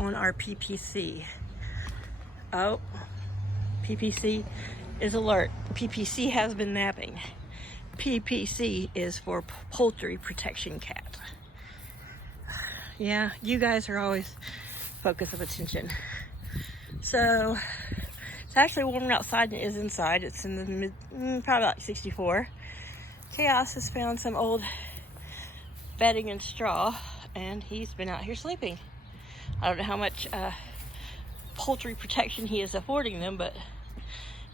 on our PPC. Oh, PPC is alert. PPC has been napping. PPC is for Poultry Protection Cat. Yeah, you guys are always focus of attention. So it's actually warmer outside than it is inside. It's in the mid, probably like 64. Kaos has found some old bedding and straw, and he's been out here sleeping. I don't know how much poultry protection he is affording them, but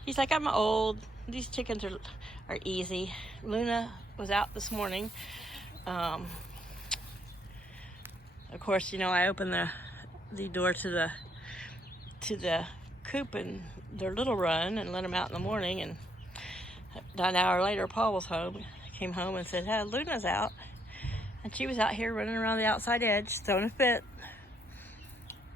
he's like, I'm old. These chickens are easy. Luna was out this morning. Of course, you know, I opened the door to the coop and their little run and let them out in the morning, and an hour later Paul was home, came home and said, hey, Luna's out, and she was out here running around the outside edge throwing a fit,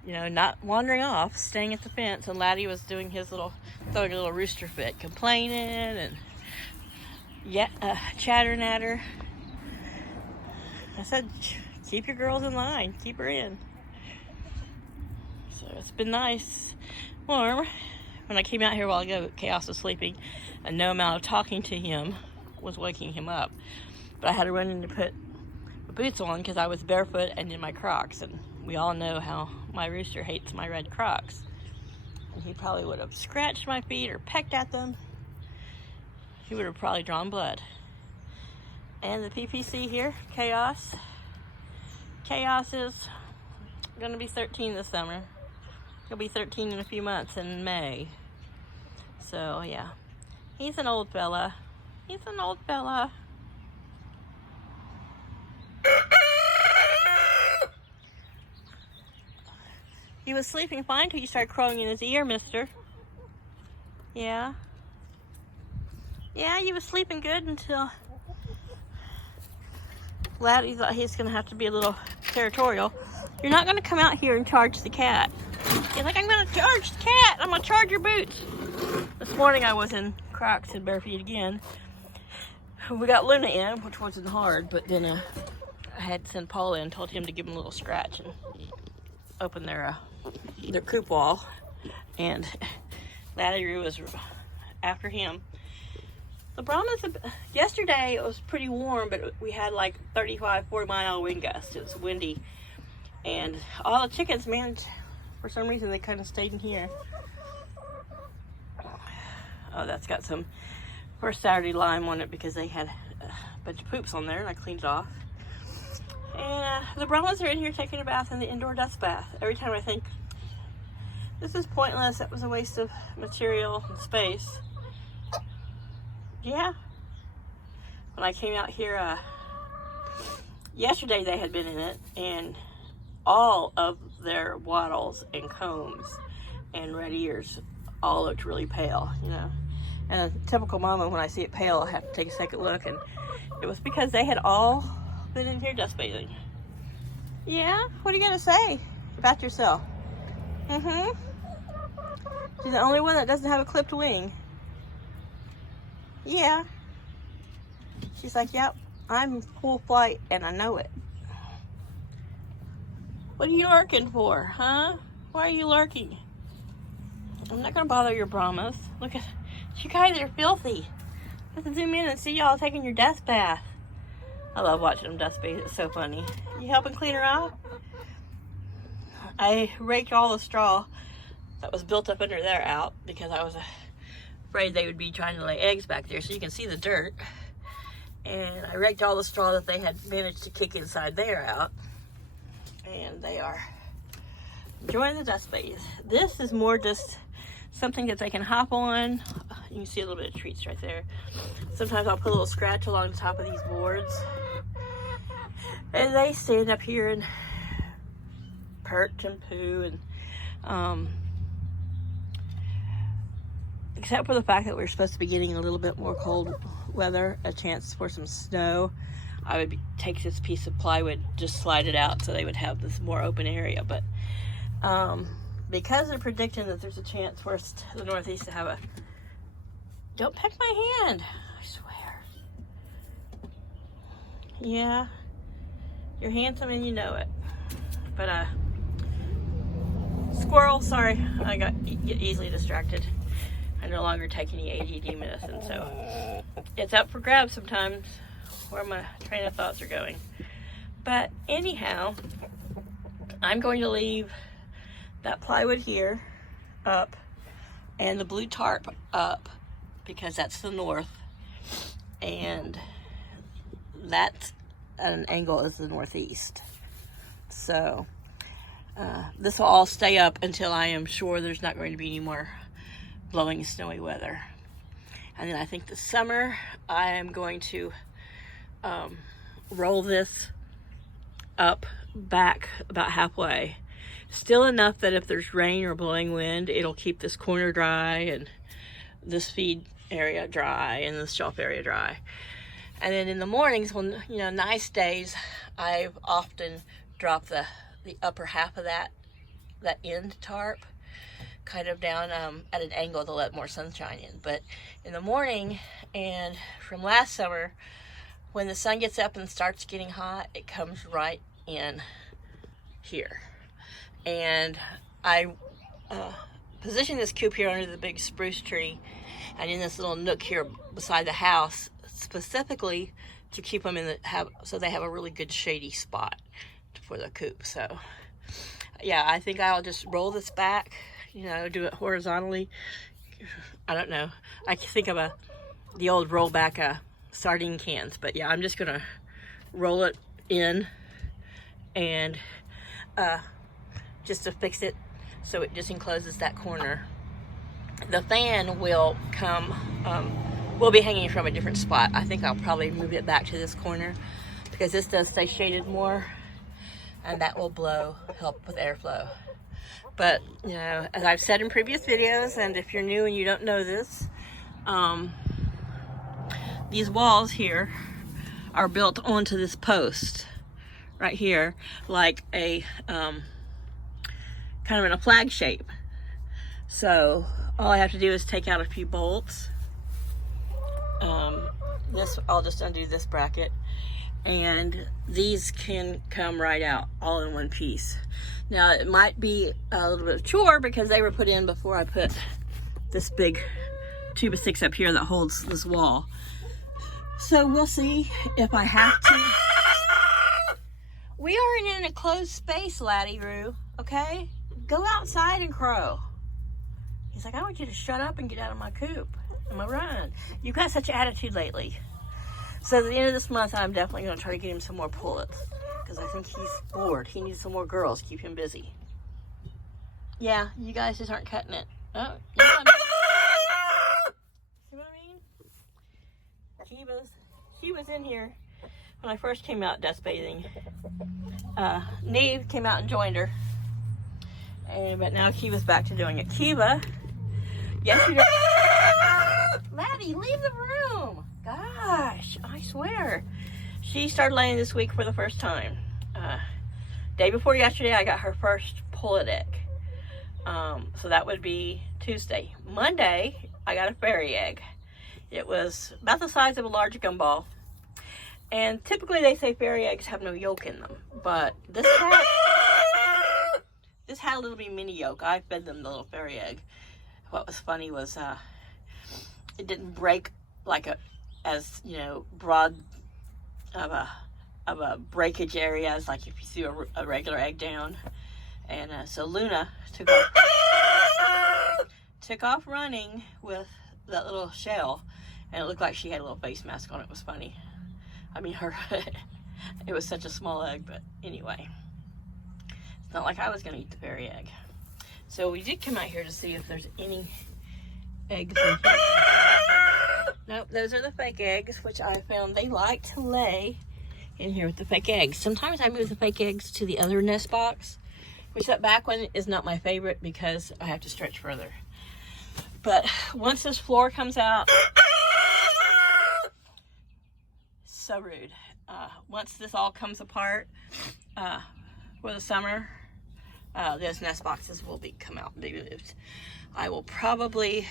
you know, not wandering off, staying at the fence, and Laddie was doing throwing a little rooster fit, complaining and chattering at her. I said, keep your girls in line, keep her in. So it's been nice, warm. When I came out here a while ago, Kaos was sleeping, and no amount of talking to him was waking him up. But I had to run in to put my boots on because I was barefoot and in my Crocs, and we all know how my rooster hates my red Crocs. And he probably would have scratched my feet or pecked at them. He would have probably drawn blood. And the PPC here, Kaos. Kaos is going to be 13 this summer. He'll be 13 in a few months in May. So, yeah. He's an old fella. He's an old fella. He was sleeping fine till you started crawling in his ear, mister. Yeah. Yeah, you was sleeping good until Laddie thought he's going to have to be a little territorial. You're not going to come out here and charge the cat. He's like, I'm going to charge the cat. I'm going to charge your boots. This morning I was in Crocs and bare feet again. We got Luna in, which wasn't hard, but then I had to send Paul in, told him to give him a little scratch and open their coop wall. And Laddie was after him. The Brahmas, yesterday it was pretty warm, but we had like 35, 40 mile wind gusts. It was windy. And all the chickens managed, for some reason, they kind of stayed in here. Oh, that's got some first Saturday lime on it because they had a bunch of poops on there, and I cleaned it off. And the Brahmas are in here taking a bath in the indoor dust bath. Every time I think, this is pointless, that was a waste of material and space. Yeah. When I came out here yesterday, they had been in it, and all of their wattles and combs and red ears all looked really pale, you know. And a typical mama, when I see it pale, I have to take a second look, and it was because they had all been in here dust bathing. Yeah? What are you gonna say about yourself? Mm-hmm. She's the only one that doesn't have a clipped wing. Yeah. She's like, yep, I'm full flight and I know it. What are you lurking for, huh? Why are you lurking? I'm not gonna bother your Brahmas. Look at, you guys are filthy. Let's zoom in and see y'all taking your dust bath. I love watching them dust bathe, it's so funny. You helping clean her out? I raked all the straw that was built up under there out because I was afraid they would be trying to lay eggs back there, so you can see the dirt. And I raked all the straw that they had managed to kick inside there out, and they are enjoying the dust bathe. This is more just something that they can hop on. You can see a little bit of treats right there. Sometimes I'll put a little scratch along the top of these boards, and they stand up here and perch and poo, and except for the fact that we're supposed to be getting a little bit more cold weather, a chance for some snow, I would take this piece of plywood, just slide it out so they would have this more open area. But because they're predicting that there's a chance for us to the northeast to have a, don't peck my hand, I swear. Yeah, you're handsome and you know it. But Squirrel, sorry, I get easily distracted. I no longer take any ADD medicine, so it's up for grabs sometimes where my train of thoughts are going. But anyhow, I'm going to leave that plywood here up and the blue tarp up because that's the north, and that's at an angle is the northeast. So this will all stay up until I am sure there's not going to be any more blowing snowy weather. And then I think this summer I am going to roll this up back about halfway. Still enough that if there's rain or blowing wind, it'll keep this corner dry and this feed area dry and this shelf area dry. And then in the mornings, when, you know, nice days, I've often dropped the upper half of that end tarp kind of down at an angle to let more sunshine in. But in the morning, and from last summer, when the sun gets up and starts getting hot, it comes right in here. And I positioned this coop here under the big spruce tree and in this little nook here beside the house, specifically to keep them so they have a really good shady spot for the coop. So yeah, I think I'll just roll this back, you know, do it horizontally. I don't know. I can think of the old roll back sardine cans, but yeah, I'm just gonna roll it in and just to fix it so it just encloses that corner. The fan will come, will be hanging from a different spot. I think I'll probably move it back to this corner because this does stay shaded more, and that will help with airflow. But, you know, as I've said in previous videos, and if you're new and you don't know this, these walls here are built onto this post right here, like a kind of in a flag shape. So all I have to do is take out a few bolts. I'll just undo this bracket, and these can come right out all in one piece. Now it might be a little bit of a chore because they were put in before I put this big tube of sticks up here that holds this wall. So we'll see if I have to. We are in an enclosed space, Laddie Roo, okay? Go outside and crow. He's like, I want you to shut up and get out of my coop. Am I right? You've got such attitude lately. So at the end of this month, I'm definitely going to try to get him some more pullets because I think he's bored. He needs some more girls to keep him busy. Yeah, you guys just aren't cutting it. Oh, you know what I mean? He was in here when I first came out dust bathing. Neve came out and joined her. But now Kiva's back to doing it. Kiva, yesterday... Laddie, leave the room! Gosh, I swear. She started laying this week for the first time. Day before yesterday, I got her first pullet egg. So that would be Tuesday. Monday, I got a fairy egg. It was about the size of a large gumball. And typically they say fairy eggs have no yolk in them. But this had a little mini yolk. I fed them the little fairy egg. What was funny was it didn't break like as you know, broad of a breakage area as like if you threw a regular egg down. And so Luna took off running with that little shell, and it looked like she had a little face mask on. It was funny. I mean, it was such a small egg, but anyway, it's not like I was going to eat the fairy egg. So we did come out here to see if there's any eggs in here. Nope, those are the fake eggs, which I found they like to lay in here with the fake eggs. Sometimes I move the fake eggs to the other nest box, which that back one is not my favorite because I have to stretch further. But once this floor comes out, so rude. Once this all comes apart for the summer, those nest boxes will come out and be moved. I will probably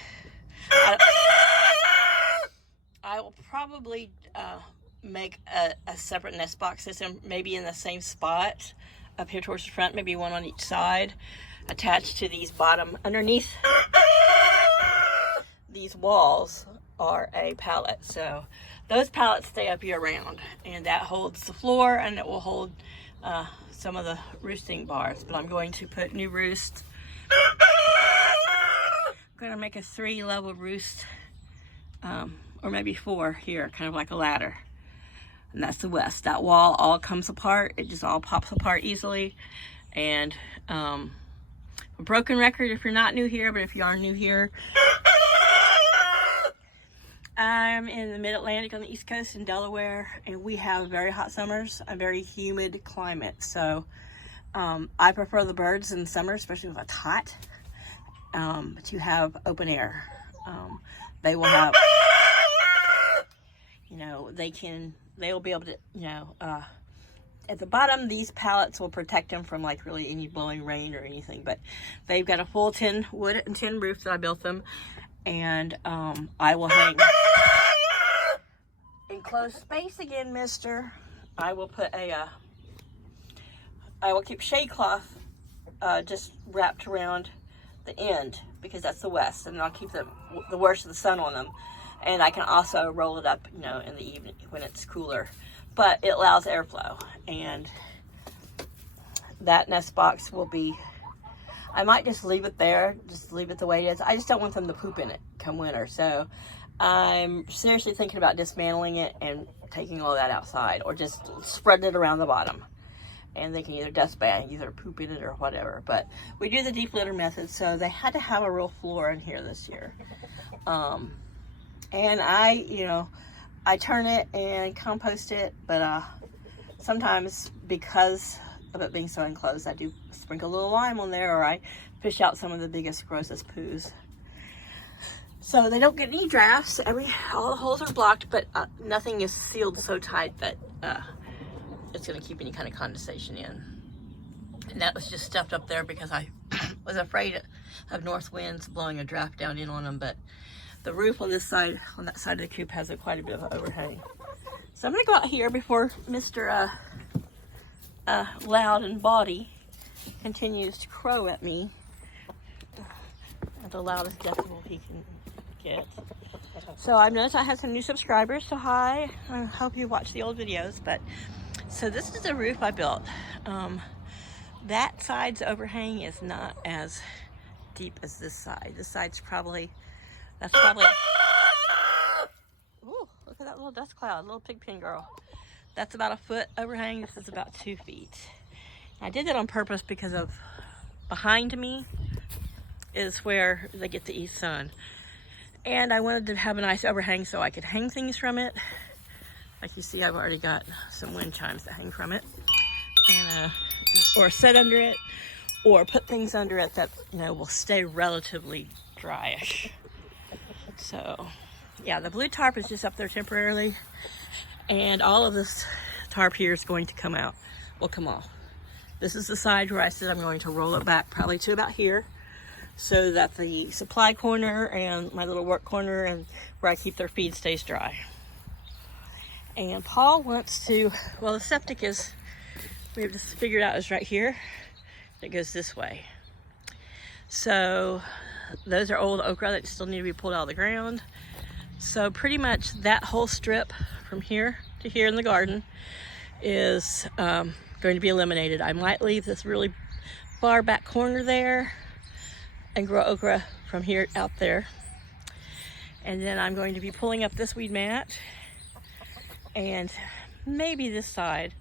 make a separate nest box system, maybe in the same spot up here towards the front, maybe one on each side, attached to these bottom, underneath these walls are a pallet. So those pallets stay up year round, and that holds the floor, and it will hold some of the roosting bars. But I'm going to put new roost. I'm going to make a 3-level roost, or maybe 4 here, kind of like a ladder. And that's the west. That wall all comes apart. It just all pops apart easily. And a broken record if you're not new here, but if you are new here, I'm in the mid-Atlantic on the East Coast in Delaware, and we have very hot summers, a very humid climate. So I prefer the birds in summer, especially if it's hot. But you have open air. They will have, you know, they'll be able to, you know, at the bottom, these pallets will protect them from like really any blowing rain or anything. But they've got a full wood and tin roof that I built them, and I will hang enclosed space again, mister. I will put I will keep shade cloth just wrapped around the end, because that's the west, and I'll keep the worst of the sun on them. And I can also roll it up, you know, in the evening when it's cooler. But it allows airflow. And that nest box will be, I might just leave it there, just leave it the way it is. I just don't want them to poop in it come winter. So I'm seriously thinking about dismantling it and taking all that outside, or just spreading it around the bottom. And they can either dust bag, either poop in it or whatever. But we do the deep litter method, so they had to have a real floor in here this year. And I turn it and compost it, but sometimes because of it being so enclosed, I do sprinkle a little lime on there, or I fish out some of the biggest, grossest poos. So they don't get any drafts. All the holes are blocked, but nothing is sealed so tight that it's going to keep any kind of condensation in. And that was just stuffed up there because I was afraid of north winds blowing a draft down in on them, but the roof on this side, on that side of the coop, has quite a bit of an overhang. So I'm going to go out here before Mr. Loud and Body continues to crow at me at the loudest decibel he can get. So I've noticed I have some new subscribers, so hi. I hope you watch the old videos. But so this is the roof I built. That side's overhang is not as deep as this side. This side's probably, ooh, look at that little dust cloud, little pigpen girl. That's about a foot overhang. This is about 2 feet. I did that on purpose because of behind me is where they get the east sun. And I wanted to have a nice overhang so I could hang things from it. Like you see, I've already got some wind chimes that hang from it. And, or set under it, or put things under it that, you know, will stay relatively dryish. So, yeah, the blue tarp is just up there temporarily. And all of this tarp here is going to come out, will come off. This is the side where I said I'm going to roll it back probably to about here, so that the supply corner and my little work corner and where I keep their feed stays dry. And Paul wants to, well, the septic is, we have just figured out, is right here. It goes this way. So those are old okra that still need to be pulled out of the ground. So pretty much that whole strip from here to here in the garden is going to be eliminated. I might leave this really far back corner there and grow okra from here out there. And then I'm going to be pulling up this weed mat and maybe this side.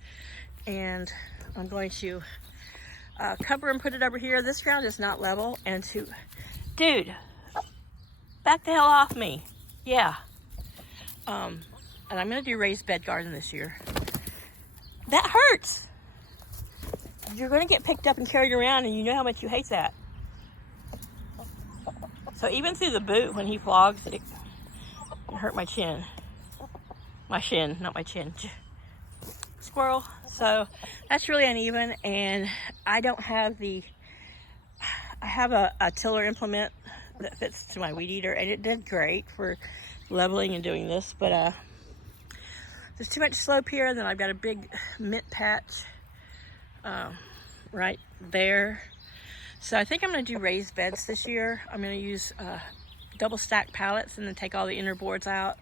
And I'm going to cover and put it over here. This ground is not level. And to, dude, back the hell off me. Yeah. And I'm going to do raised bed garden this year. That hurts. You're going to get picked up and carried around, and you know how much you hate that. So even through the boot, when he flogs, it hurt my chin. My shin, not my chin. Squirrel. So that's really uneven, and I don't have I have a tiller implement that fits to my weed eater, and it did great for leveling and doing this, but there's too much slope here, and then I've got a big mint patch right there. So I think I'm going to do raised beds this year. I'm going to use double stack pallets and then take all the inner boards out.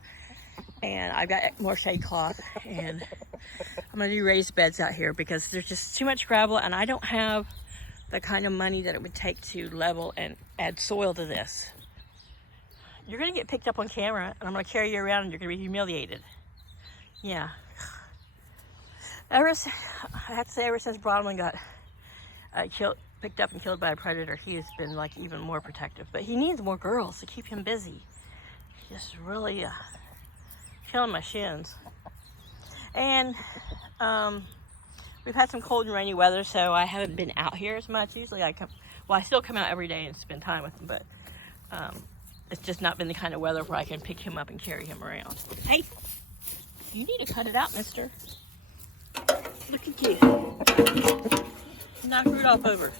And I've got more shade cloth, and I'm going to do raised beds out here because there's just too much gravel, and I don't have the kind of money that it would take to level and add soil to this. You're going to get picked up on camera, and I'm going to carry you around, and you're going to be humiliated. Yeah. I have to say, ever since Bronwyn got picked up and killed by a predator, he has been like even more protective. But he needs more girls to keep him busy. Just really killing my shins. And we've had some cold and rainy weather, so I haven't been out here as much. Usually I still come out every day and spend time with him, but it's just not been the kind of weather where I can pick him up and carry him around. Hey, you need to cut it out, mister. Look at you. Knock Rudolph over.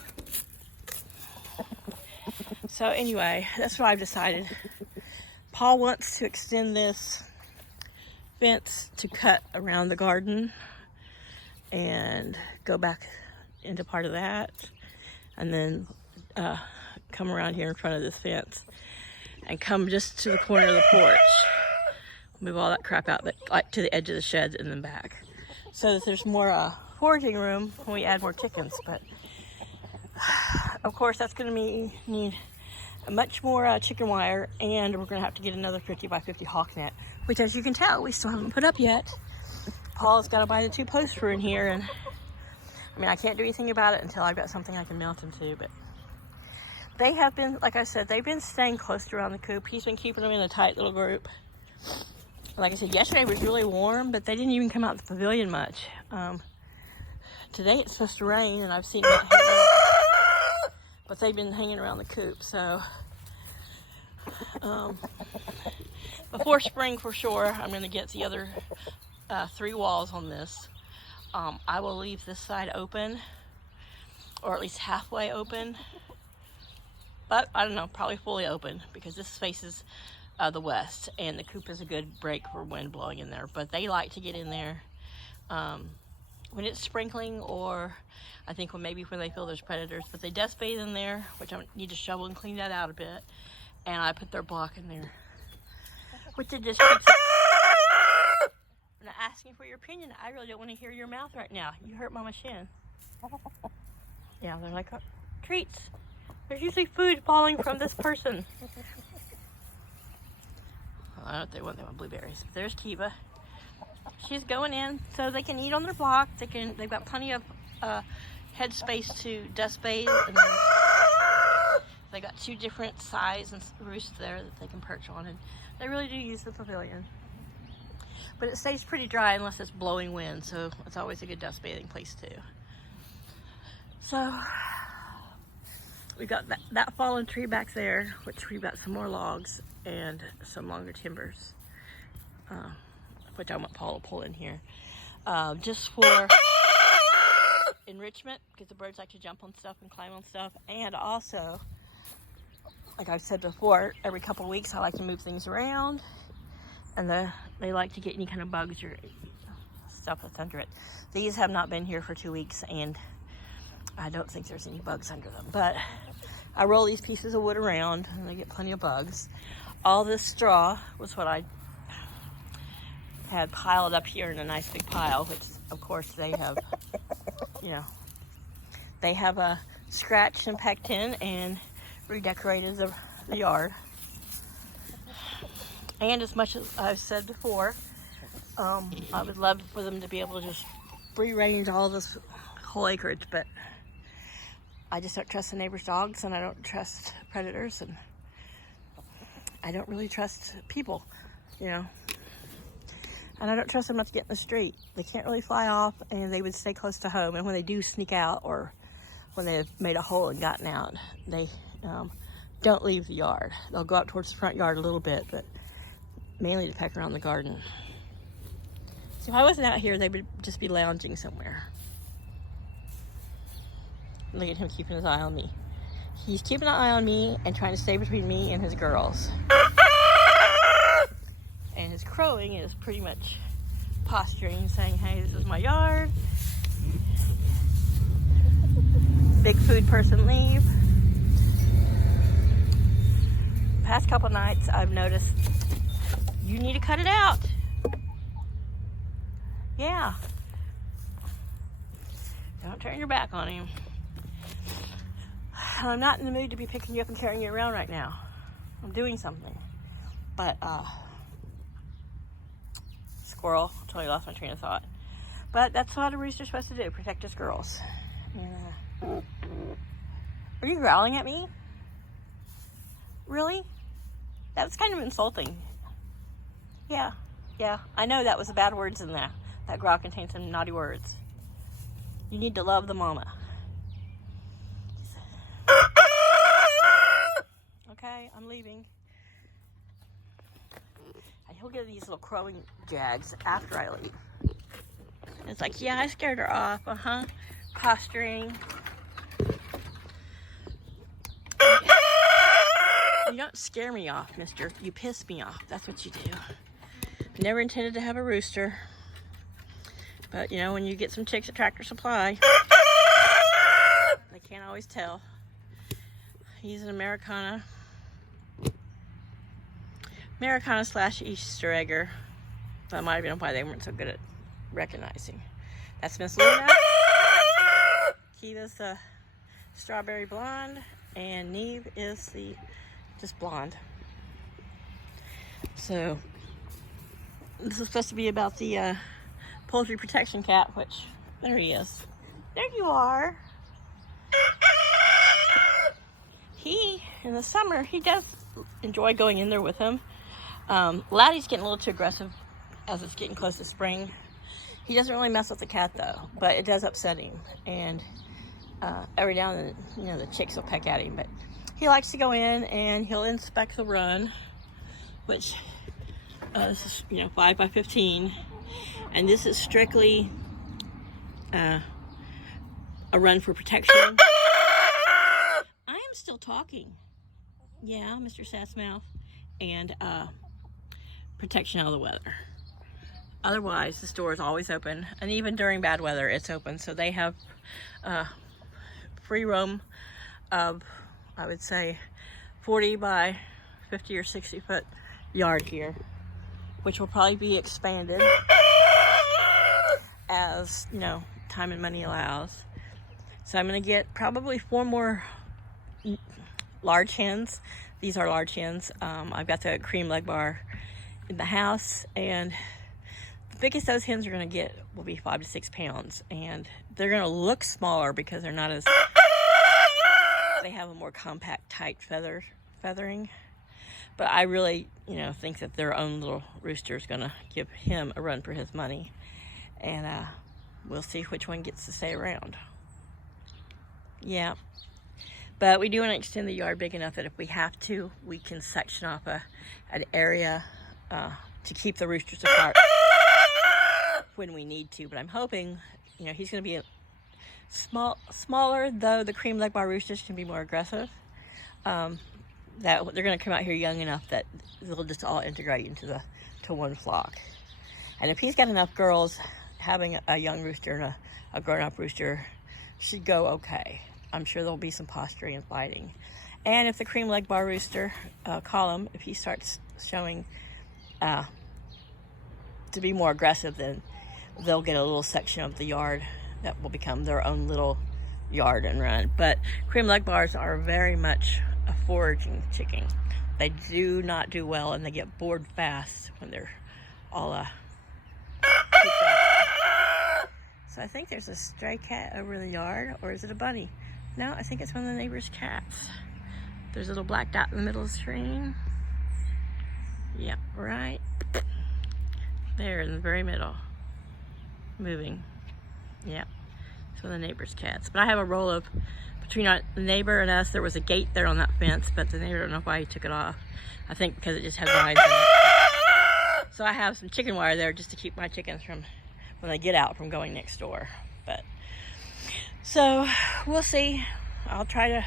So anyway, that's what I've decided. Paul wants to extend this fence to cut around the garden and go back into part of that, and then come around here in front of this fence and come just to the corner of the porch. Move all that crap out, like to the edge of the sheds and then back, so that there's more foraging room when we add more chickens. But of course that's going to need much more chicken wire, and we're going to have to get another 50 by 50 hawk net, which, as you can tell, we still haven't put up yet. Paul's got to buy the 2 posts for in here, and I mean, I can't do anything about it until I've got something I can mount them to. But they have been, like I said, they've been staying close around the coop. He's been keeping them in a tight little group. Like I said, yesterday was really warm, but they didn't even come out the pavilion much. Today it's supposed to rain, and I've seen that hang out, but they've been hanging around the coop. So before spring, for sure, I'm going to get the other 3 walls on this. I will leave this side open, or at least halfway open, but I don't know, probably fully open, because this faces the west, and the coop is a good break for wind blowing in there. But they like to get in there when it's sprinkling, or I think when they feel there's predators. But they dust bathe in there, which I need to shovel and clean that out a bit, and I put their block in there, which it just keeps it. I'm not asking for your opinion. I really don't want to hear your mouth right now. You hurt Mama's shin. Yeah, they're like treats. There's usually food falling from this person. I don't know what they want. They want blueberries. There's Kiva. She's going in so they can eat on their block. They've got plenty of head space to dust bathe, and then they got 2 different size and roosts there that they can perch on, and they really do use the pavilion. But it stays pretty dry unless it's blowing wind, so it's always a good dust bathing place too. So we've got that fallen tree back there, which we've got some more logs and some longer timbers, which I want Paul to pull in here, just for enrichment, because the birds like to jump on stuff and climb on stuff. And also, like I've said before, every couple of weeks I like to move things around, and they like to get any kind of bugs or stuff that's under it. These have not been here for 2 weeks, and I don't think there's any bugs under them. But I roll these pieces of wood around, and they get plenty of bugs. All this straw was what I had piled up here in a nice big pile, which of course they have, they have scratched and pecked in and redecorated the yard. And as much as I've said before, I would love for them to be able to just rearrange all this whole acreage, but I just don't trust the neighbor's dogs, and I don't trust predators, and I don't really trust people, and I don't trust them enough to get in the street. They can't really fly off, and they would stay close to home, and when they do sneak out, or when they've made a hole and gotten out, they don't leave the yard. They'll go out towards the front yard a little bit, but mainly to peck around the garden. So if I wasn't out here, they would just be lounging somewhere. Look at him keeping his eye on me. He's keeping an eye on me and trying to stay between me and his girls. And his crowing is pretty much posturing, saying, hey, this is my yard. Big food person leave. last couple nights I've noticed you need to cut it out. Yeah. Don't turn your back on him. I'm not in the mood to be picking you up and carrying you around right now. I'm doing something. But, squirrel. I totally lost my train of thought. But that's what a rooster's supposed to do, protect his girls. Yeah. Are you growling at me? Really? That was kind of insulting. Yeah. I know that was bad words in there. That growl contains some naughty words. You need to love the mama. Okay, I'm leaving. And he'll get these little crowing jags after I leave. It's like, yeah, I scared her off. Posturing. You don't scare me off, mister. You piss me off. That's what you do. Never intended to have a rooster. But, you know, when you get some chicks at Tractor Supply, they can't always tell. He's an Americana / Easter egger. That might have been why they weren't so good at recognizing. That's Miss Luna. Kiva's the strawberry blonde, and Neve is the just blonde. So this is supposed to be about the poultry protection cat, which there he is. There you are. He, in the summer, he does enjoy going in there with him. Laddie's getting a little too aggressive as it's getting close to spring. He doesn't really mess with the cat though, but it does upset him. And every now and then, you know, the chicks will peck at him, but he likes to go in and he'll inspect the run, which this is, you know, 5 by 15, and this is strictly a run for protection. I am still talking. Yeah, Mr. Sassmouth. And protection out of the weather. Otherwise, the store is always open, and even during bad weather, it's open. So they have free roam of, I would say, 40 by 50 or 60 foot yard here, which will probably be expanded as, you know, time and money allows. So I'm going to get probably 4 more large hens. These are large hens. I've got the cream leg bar in the house, and the biggest those hens are going to get will be 5 to 6 pounds, and they're going to look smaller because they're not as, they have a more compact, tight feathering. But I really, you know, think that their own little rooster is going to give him a run for his money, and we'll see which one gets to stay around. Yeah. But we do want to extend the yard big enough that if we have to, we can section off an area to keep the roosters apart when we need to. But I'm hoping, you know, he's going to be smaller, though the cream leg bar roosters can be more aggressive. That they're going to come out here young enough that they'll just all integrate into one flock. And if he's got enough girls, having a young rooster and a grown-up rooster should go okay. I'm sure there'll be some posturing and fighting. And if the cream leg bar rooster column, if he starts showing to be more aggressive, then they'll get a little section of the yard that will become their own little yard and run. But cream leg bars are very much a foraging chicken. They do not do well, and they get bored fast when they're all cooped up. So I think there's a stray cat over in the yard, or is it a bunny? No, I think it's one of the neighbor's cats. There's a little black dot in the middle of the screen. Yep, right there in the very middle. Moving. Yep, it's one of the neighbor's cats. But I have a roll of, between the neighbor and us, there was a gate there on that fence, but the neighbor, I don't know why he took it off. I think because it just has lines in it. So I have some chicken wire there just to keep my chickens from, when they get out, from going next door. But so we'll see. I'll try to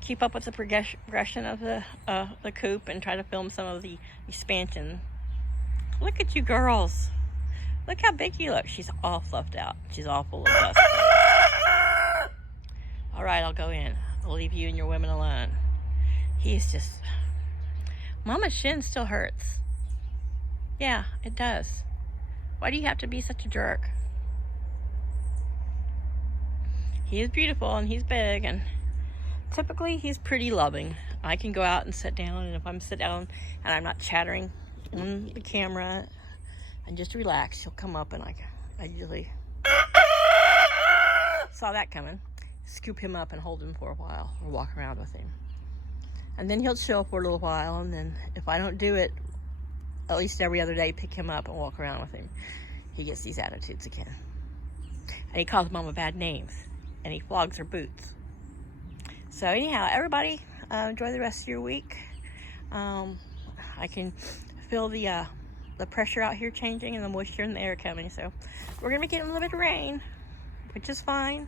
keep up with the progression of the coop and try to film some of the expansion. Look at you girls. Look how big you look. She's all fluffed out. She's all full of dust. All right, I'll go in. I'll leave you and your women alone. He's just, Mama's shin still hurts. Yeah, it does. Why do you have to be such a jerk? He is beautiful and he's big, and typically he's pretty loving. I can go out and sit down, and if I'm sit down and I'm not chattering on the camera and just relax, he'll come up and I usually saw that coming. Scoop him up and hold him for a while, or walk around with him. And then he'll chill for a little while, and then if I don't do it at least every other day, pick him up and walk around with him, he gets these attitudes again. And he calls Mama bad names, and he flogs her boots. So anyhow, everybody, enjoy the rest of your week. I can feel the pressure out here changing and the moisture in the air coming, so we're gonna be getting a little bit of rain, which is fine.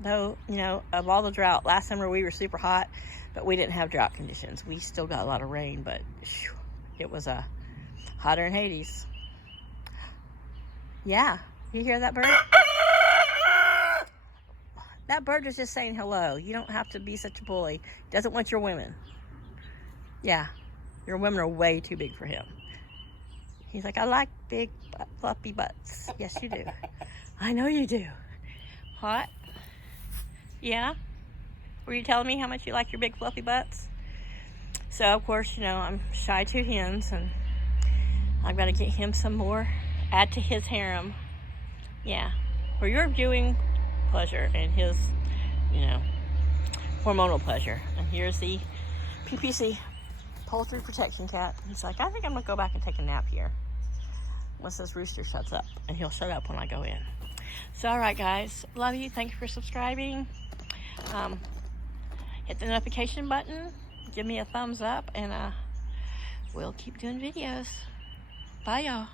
Though, you know, of all the drought, last summer we were super hot, but we didn't have drought conditions. We still got a lot of rain, but whew, it was hotter in Hades. Yeah, you hear that bird? That bird is just saying hello. You don't have to be such a bully. Doesn't want your women. Yeah, your women are way too big for him. He's like, I like big, fluffy butts. Yes, you do. I know you do. Hot? Yeah? Were you telling me how much you like your big, fluffy butts? So, of course, you know, I'm shy 2 hens, and I've got to get him some more. Add to his harem. Yeah. For your viewing pleasure and his, you know, hormonal pleasure. And here's the PPC, Poultry Protection Cat. He's like, I think I'm going to go back and take a nap here once this rooster shuts up. And he'll shut up when I go in. So, all right, guys. Love you. Thank you for subscribing. Hit the notification button. Give me a thumbs up. And we'll keep doing videos. Bye, y'all.